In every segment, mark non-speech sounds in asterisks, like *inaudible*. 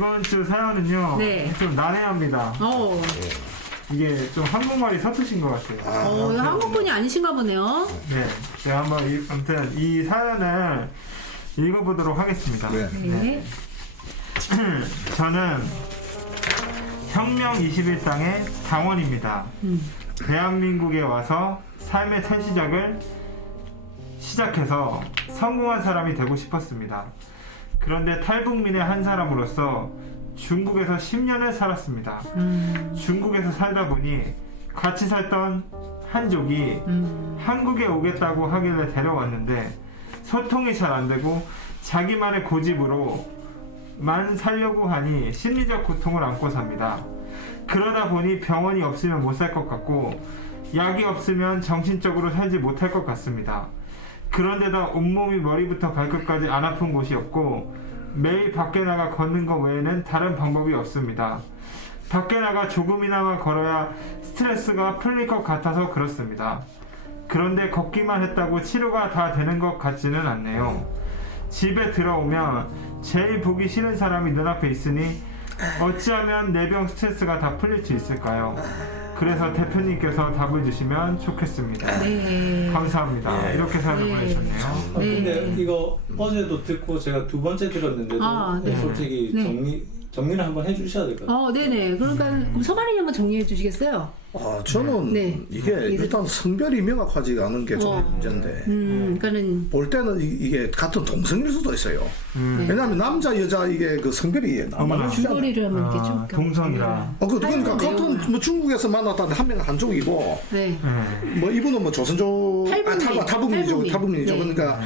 이번 주 사연은요. 네. 좀 난해합니다. 어, 이게 좀 한국말이 서투신 것 같아요. 어, 이거 한국분이 아니신가 보네요. 네. 제가 한번 이, 아무튼 이 사연을 읽어보도록 하겠습니다. 네. 네. *clears throat* 저는 혁명 21당의 당원입니다. 음. 대한민국에 와서 삶의 새 시작을 시작해서 성공한 사람이 되고 싶었습니다. 그런데 탈북민의 한 사람으로서 중국에서 10년을 살았습니다. 음, 중국에서 살다 보니 같이 살던 한족이 음, 한국에 오겠다고 하길래 데려왔는데 소통이 잘 안 되고 자기만의 고집으로 만 살려고 하니 심리적 고통을 안고 삽니다. 그러다 보니 병원이 없으면 못 살 것 같고 약이 없으면 정신적으로 살지 못할 것 같습니다. 그런데다 온몸이 머리부터 발끝까지 안 아픈 곳이 없고 매일 밖에 나가 걷는 것 외에는 다른 방법이 없습니다. 밖에 나가 조금이나마 걸어야 스트레스가 풀릴 것 같아서 그렇습니다. 그런데 걷기만 했다고 치료가 다 되는 것 같지는 않네요. 집에 들어오면 제일 보기 싫은 사람이 눈앞에 있으니 어찌하면 내 병 스트레스가 다 풀릴 수 있을까요? 그래서 대표님께서 답을 주시면 좋겠습니다. 네. 감사합니다. 예. 이렇게 사연을 네. 보내셨네요. 아, 네. 근데 이거 어제도 듣고 제가 두 번째 들었는데도 아, 네. 솔직히 네. 정리 정리를 한번 해주셔야 될 것 같아요. 어, 네네. 그러니까 그럼 서만이 한번 정리해 주시겠어요? 아, 저는 네. 이게 일단 성별이 명확하지가 않은 게 좀 어. 문제인데 음, 그러니까는 볼 때는 이- 이게 같은 동성일 수도 있어요. 음. 왜냐하면 남자 여자 이게 그 성별이. 맞추잖아요. 줄거리를 한번 이렇게 좀 아, 동성이라. 어, 그, 그러니까 같은. 뭐 중국에서 만났다는데 한 명은 한족이고 네. 네. 뭐 이분은 뭐 조선족 탈북민. 아, 탈북, 탈북민이죠 탈북민. 탈북민이죠 네. 그러니까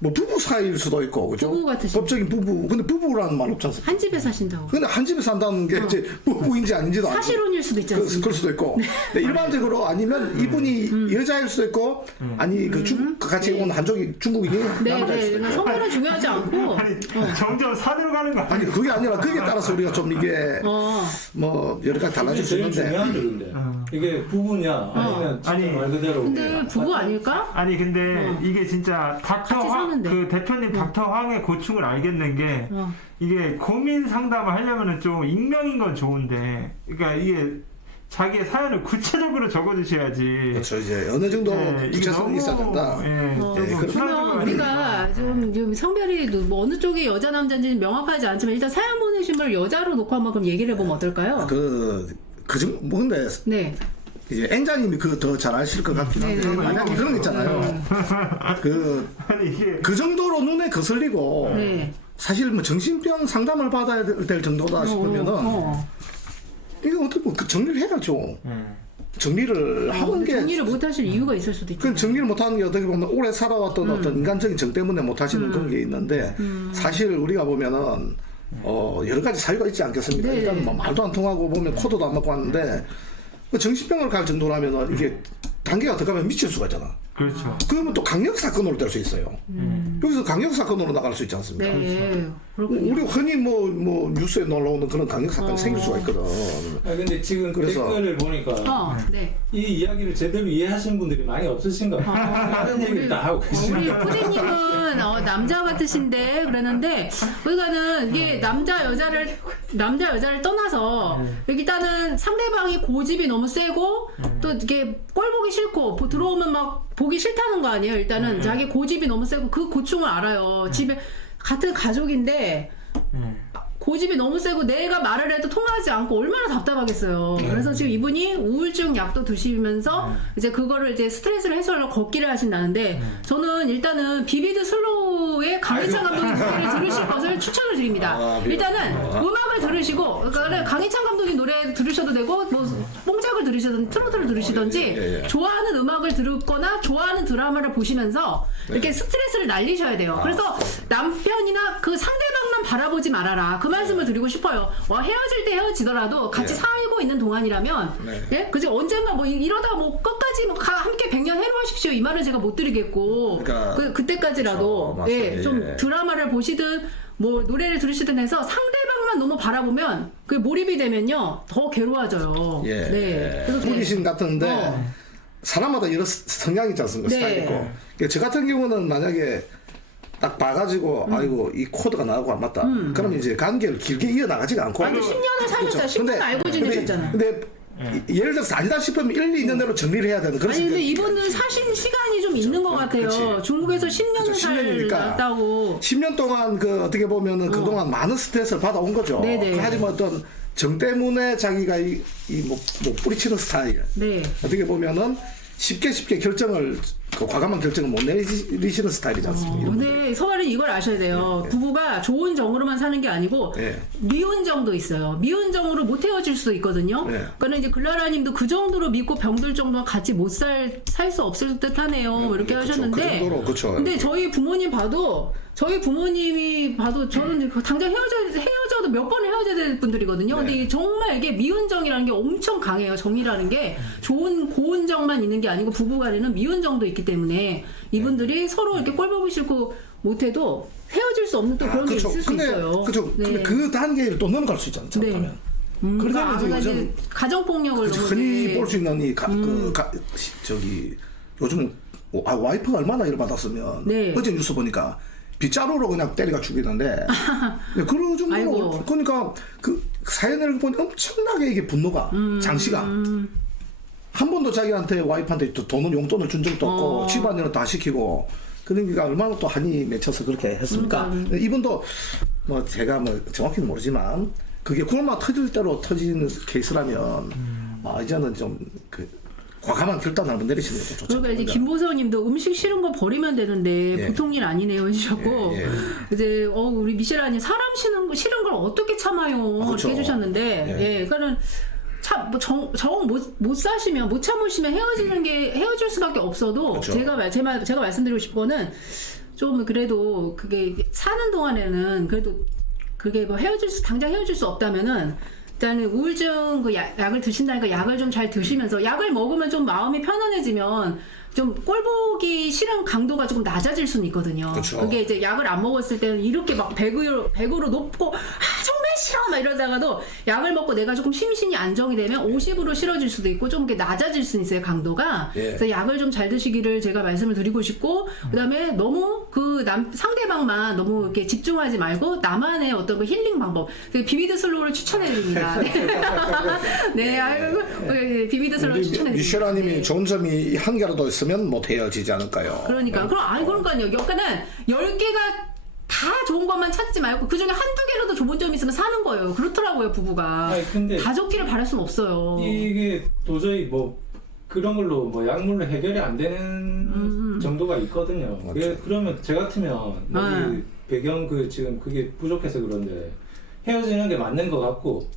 뭐 부부 사이일 수도 있고 그죠 부부 같으신 법적인 부부 근데 부부라는 말 없지 않습니까 한 집에 사신다고. 근데 한 집에 산다는 게 이제 부부인지 아닌지도 알고 사실혼일 수도 있지 그, 않습니까? 그럴 수도 있고 근데 일반적으로 아니면 이분이 여자일 수도 있고 아니 그 중, 같이 온 한족이 중국인이 네, 남자일 네. 수도 그러니까 있고 성별은 중요하지 않고. 아니 점점 산으로 가는 거 아니에요? 아니 그게 아니라 그게 따라서 우리가 좀 이게 어. 뭐 여러 가지 달라질 수 제일 있는데 중요한 어. 이게 부부냐 아니면 진짜 아니, 말 그대로 근데 그냥 부부 아닐까? 아니 근데 어. 이게 진짜 닥터 같이 황, 사는데. 그 대표님 닥터 황의 고충을 알겠는 게 어. 이게 고민 상담을 하려면은 좀 익명인 건 좋은데 그러니까 이게 자기의 사연을 구체적으로 적어주셔야지. 그렇죠 이제 어느 정도 네, 구체성이 있어야 된다 예, 어, 그러면 추상적으로 그러면 우리가 하니까. 좀, 좀 성별이 뭐 어느 쪽이 여자 남자인지는 명확하지 않지만 일단 사연 보내신 분을 여자로 놓고 한번 그럼 얘기를 해보면 어떨까요? 그 그정 뭐 근데 네. 이제 엔자님이 그 더 잘 아실 것 같긴 한데 네, 네, 네. 만약에 그런 거 있잖아요 그 *laughs* 아니 이게 그 정도로 눈에 거슬리고 네. 사실 뭐 정신병 상담을 받아야 될, 될 정도다 싶으면은 어, 어. 이거 어떻게 보면 그 정리를 해야죠. 음. 정리를 어, 하는 게 정리를 못 하실 이유가 있을 수도 있죠. 그 정리를 못하는 게 어떻게 보면 오래 살아왔던 음. 어떤 인간적인 정 때문에 못하시는 그런 게 있는데 사실 우리가 보면은 어 여러 가지 사유가 있지 않겠습니까? 네. 일단 뭐 말도 안 통하고 보면 코드도 안 맞고 왔는데 그 정신병을 갈 정도라면은 이게 단계가 더 가면 미칠 수가 있잖아. 그렇죠. 그러면 또 강력 사건으로 될 수 있어요. 여기서 강력 사건으로 나갈 수 있지 않습니까? 음. 네. 그렇군요. 우리 흔히 뭐, 뭐, 뉴스에 놀러오는 그런 강력 사건이 어. 생길 수가 있거든. 아 근데 지금 그래서- 댓글을 보니까 어, 네. 이 이야기를 제대로 이해하시는 분들이 많이 없으신가 봐요. 다른 얘기를 다 하고 어, 우리 계시네요. 푸디님은 어, 남자 같으신데 그러는데 우리가는 이게 남자 여자를 남자 여자를 떠나서 일단은 상대방이 고집이 너무 세고 또 이게 꼴 보기 싫고 보- 들어오면 막 보기 싫다는 거 아니에요. 일단은 자기 고집이 너무 세고 그 고충을 알아요. 집에 같은 가족인데 음. 고집이 너무 세고 내가 말을 해도 통하지 않고 얼마나 답답하겠어요. 그래서 지금 이분이 우울증 약도 드시면서 이제 그거를 이제 스트레스를 해소하려고 걷기를 하신다는데 저는 일단은 비비드 슬로우의 강희찬 감독님 노래를 들으실 것을 추천을 드립니다. 아, 비- 일단은 아. 음악을 들으시고 그러니까 강희찬 감독님 노래 들으셔도 되고 뭐 뽕짝을 들으시든 트로트를 들으시든지 예, 예, 예. 좋아하는 음악을 들거나 좋아하는 드라마를 보시면서 이렇게 스트레스를 날리셔야 돼요. 그래서 남편이나 그 상대방만 바라보지 말아라. 그 말씀을 드리고 싶어요. 와, 헤어질 때 헤어지더라도 같이 예. 살고 있는 동안이라면 네. 예? 그지 언젠가 뭐 이- 이러다 뭐 끝까지 뭐 가- 함께 백년 해로하십시오. 이 말을 제가 못 드리겠고 그러니까 그, 그때까지라도 그렇죠. 예. 좀 예. 드라마를 보시든 뭐 노래를 들으시든 해서 상대 방만 너무 바라보면 그 몰입이 되면요 더 괴로워져요. 예. 네. 그래서 호기심 같은데, 어. 사람마다 여러 스- 성향이 있지 않습니까? 네. 스타일 있고. 그러니까 저 같은 경우는 만약에 딱 봐가지고 아이고 이 코드가 나하고 안 맞다. 그러면 이제 관계를 길게 이어 나가지가 않고. 아니 10년을 사셨잖아. 10년 알고 지내셨잖아. 근데, 근데 이- 예를 들어서 아니다 싶으면 1, 2년 내로 정리를 해야 되는 그런 아니 근데 이분은 사신 시간이 좀 있는 것 같아요. 그치. 중국에서 10년을 그쵸, 10 년이니까. 살았다고. 10년 동안 그 어떻게 보면은 그동안 많은 스트레스를 받아온 거죠. 네네. 하지만 어떤 정 때문에 자기가 이, 이 뭐, 뭐 뿌리치는 스타일. 네. 어떻게 보면은 쉽게 쉽게 결정을 그 과감한 결정을 못 내리시는 스타일이지 않습니까? 이런. 근데 서발은 이걸 아셔야 돼요. 부부가 좋은 정으로만 사는 게 아니고 예. 미운 정도 있어요. 미운 정으로 못 헤어질 수도 있거든요. 예. 그러니까 이제 글라라님도 그 정도로 믿고 병들 정도는 같이 못 살 살 수 없을 듯하네요. 뭐 이렇게 예, 그쵸. 하셨는데. 그 정도로, 그쵸. 근데 저희 부모님 봐도 저희 부모님이 봐도 저는 그 당장 헤어져 헤어 져도 몇번 헤어져야 될 분들이거든요. 근데 네. 이게 정말 이게 미운 정이라는 게 엄청 강해요. 정이라는 게 좋은 고운 정만 있는 게 아니고 부부간에는 미운 정도 있기 때문에 이분들이 네. 서로 이렇게 꼴 보기 싫고 못해도 헤어질 수 없는 또 그런 게 그쵸. 있을 수 근데, 있어요. 그쵸. 네. 근데 그 단계를 또 넘어갈 수 있잖아요. 네. 잘못하면. 음, 그러다가 이제 아무나 요즘 가정 폭력을 너무 흔히 이제- 볼수 있는 이 가, 음. 그 가, 시- 저기 요즘 아, 와이프가 얼마나 일 받았으면 네. 어제 뉴스 보니까 빗자루로 그냥 때리가 죽이는데 *laughs* 네, 그런 정도로 아이고. 그러니까 그 사연을 보니 엄청나게 이게 분노가 음. 장시가 한 번도 자기한테 와이프한테 또 돈을 용돈을 준 적도 없고 어. 집안일은 다 시키고 그러니까 얼마나 또 한이 맺혀서 그렇게 했습니까? 그러니까. 이분도 뭐 제가 뭐 정확히는 모르지만 그게 굴마 터질 대로 터지는 케이스라면 아, 이제는 좀그 과감한 결단 한번 내리시는 게 좋죠. 그러니까 이제 김보서님도 음식 싫은 거 버리면 되는데 예. 보통 일 아니네요 해주셨고 예, 예. 이제 어 우리 미셸아님 사람 싫은 거 싫은 걸 어떻게 참아요 아, 그렇죠. 이렇게 해주셨는데 예. 예, 그러니까는 참뭐정못 사시면 못 참으시면 헤어지는 게 헤어질 수밖에 없어도 그렇죠. 제가 말- 제가 제가 말씀드리고 싶은 거는 좀 그래도 그게 사는 동안에는 그래도 그게 뭐 헤어질 수 당장 헤어질 수 없다면은 일단은 우울증 그 약, 약을 드신다니까 약을 좀 잘 드시면서 약을 먹으면 좀 마음이 편안해지면 좀 꼴보기 싫은 강도가 조금 낮아질 수는 있거든요. 그쵸. 그게 이제 약을 안 먹었을 때는 이렇게 막 100으로, 100으로 높고 아 정말 싫어 막 이러다가도 약을 먹고 내가 조금 심신이 안정이 되면 50으로 싫어질 수도 있고 좀 이렇게 낮아질 수는 있어요 강도가. 예. 그래서 약을 좀 잘 드시기를 제가 말씀을 드리고 싶고 그다음에 너무 그 남 상대방만 너무 이렇게 집중하지 말고 나만의 어떤 그 힐링 방법 그 비비드 슬로우를 추천해 드립니다. *laughs* 네, 네 아이고 예, 비비드 슬로우 추천해 드립니다. 미쉐라님이 좋은 점이 한 개라도 있으면 못 헤어지지 않을까요? 그러니까 그럼 아니 그러니까요. 그러니까는 열 개가 다 좋은 것만 찾지 말고 그 중에 한두 개라도 좋은 점이 있으면 사는 거예요. 그렇더라고요 부부가. 아니, 근데 다 좋기를 바랄 수는 없어요. 이게 도저히 뭐 그런 걸로 뭐 약물로 해결이 안 되는 음. 정도가 있거든요. 그게 그러면 저 같으면 여기 아. 배경 그 지금 그게 부족해서 그런데 헤어지는 게 맞는 것 같고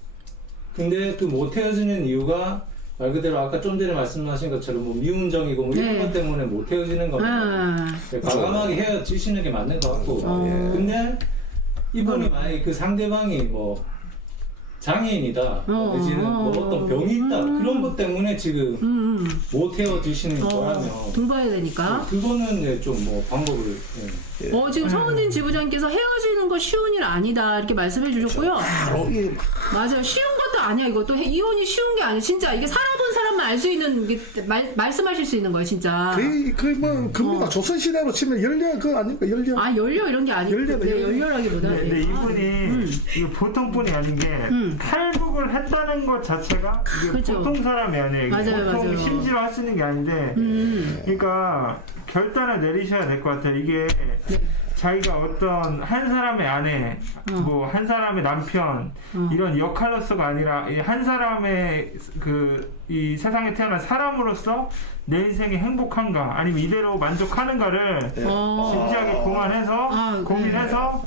근데 그 못 헤어지는 이유가 말 그대로 아까 좀 전에 말씀하신 것처럼 뭐 미운정이고 뭐 이런 네. 것 때문에 못 헤어지는 거면 아, 과감하게 헤어지시는 게 맞는 것 같고 어. 근데 이분이 만약에 그 상대방이 뭐 장애인이다 어, 내지는 어, 뭐 어떤 병이 있다 음. 그런 것 때문에 지금 음, 음. 못 헤어지시는 거라면 어, 돌봐야 되니까. 그거는 이제 좀 뭐 방법을 예. 어, 지금 서은진 지부장께서 헤어지는 거 쉬운 일 아니다 이렇게 말씀해 주셨고요. 바로 이 맞아요. 쉬운 것도 아니야. 이것도 해- 이혼이 쉬운 게 아니야. 진짜 이게 살아본 사람만 알 수 있는 게 말, 말씀하실 수 있는 거예요, 진짜. 거의 거의 뭐 금리가 조선 시대로 치면 열려 그 아닙니까 열려. 아 열려 이런 게 아니고 열려, 네, 열려. 열렬하기보다. 근데, 근데 이분이 이거 보통 분이 아닌 게 음. 탈북을 했다는 것 자체가 이게 그죠. 보통 사람이 아니에요. 맞아요, 보통 맞아요. 심지로 할수 있는 게 아닌데 음. 그러니까 결단을 내리셔야 될 것 같아요. 이게 네. 자기가 어떤 한 사람의 아내, 어. 뭐한 사람의 남편 어. 이런 역할로서가 아니라 이한 사람의 그 이 세상에 태어난 사람으로서 내 인생이 행복한가 아니면 이대로 만족하는가를 어. 진지하게 공안해서 아, 고민해서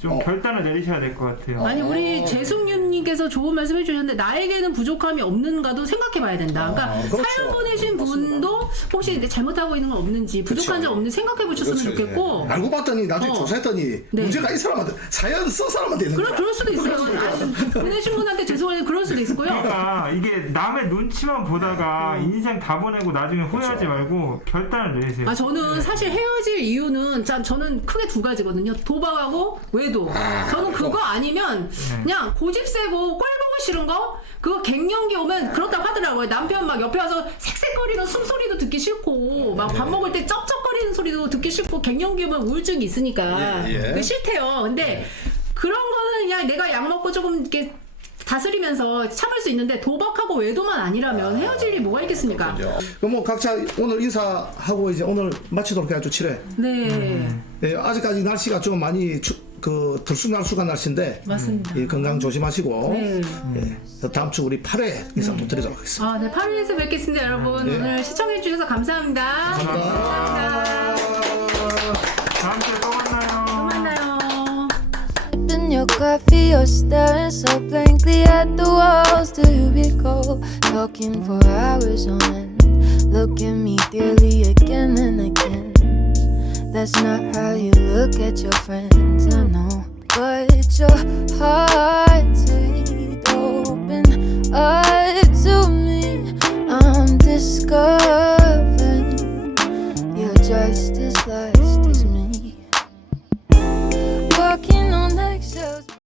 좀 어. 결단을 내리셔야 될 것 같아요. 아니 우리 어. 재숙님께서 좋은 말씀 해주셨는데 나에게는 부족함이 없는가도 생각해봐야 된다. 그러니까 아, 그렇죠. 사연 보내신. 분도 혹시 이제 잘못하고 있는 건 없는지 부족한 그렇죠. 점 없는지 생각해보셨으면 그렇죠, 좋겠고. 예. 알고 봤더니 나중에 어. 조사했더니 네. 문제가 이 사람한테 사연 써 사람한테 있는 그럴 거야. 그럴 수도 있어요. 아니, 보내신 분한테 죄송해요. 그럴 수도 있고요. 그러니까 이게 남의 눈치만 보다가 인생 다 보내고 나중에 후회하지 말고 결단을 내리세요. 아 저는 사실 헤어질 이유는 자, 저는 크게 두 가지거든요. 도박하고 외도. 저는 그거 아니면 그냥 고집 세고 꼴 보고 싫은 거 그거 갱년기 오면 그렇다고 하더라고요. 남편 막 옆에 와서 색색거리는 숨소리도 듣기 싫고 막 밥 먹을 때 쩝쩝거리는 소리도 듣기 싫고 갱년기면 우울증이 있으니까 예, 예. 그게 싫대요. 근데 그런 거는 그냥 내가 약 먹고 조금 이렇게 다스리면서 참을 수 있는데 도박하고 외도만 아니라면 헤어질 일이 뭐가 있겠습니까? 그럼 뭐 각자 오늘 인사하고 이제 오늘 마치도록 해야죠 7회. 네, 예, 아직까지 날씨가 좀 많이 추, 그 들쑥날쑥한 날씨인데 맞습니다. 예, 건강 조심하시고 네. 예, 다음 주 우리 8회 인사 또 드리도록 하겠습니다. 아, 네, 8일에서 뵙겠습니다, 여러분. 네. 오늘 시청해주셔서 감사합니다. 감사합니다. 다음 주에 또 만나요. 또 만나요. Sipping your coffee or staring so blankly at the walls. Do you recall talking for hours on end? Look at me dearly again and again. That's not how you look at your friends, I your heart.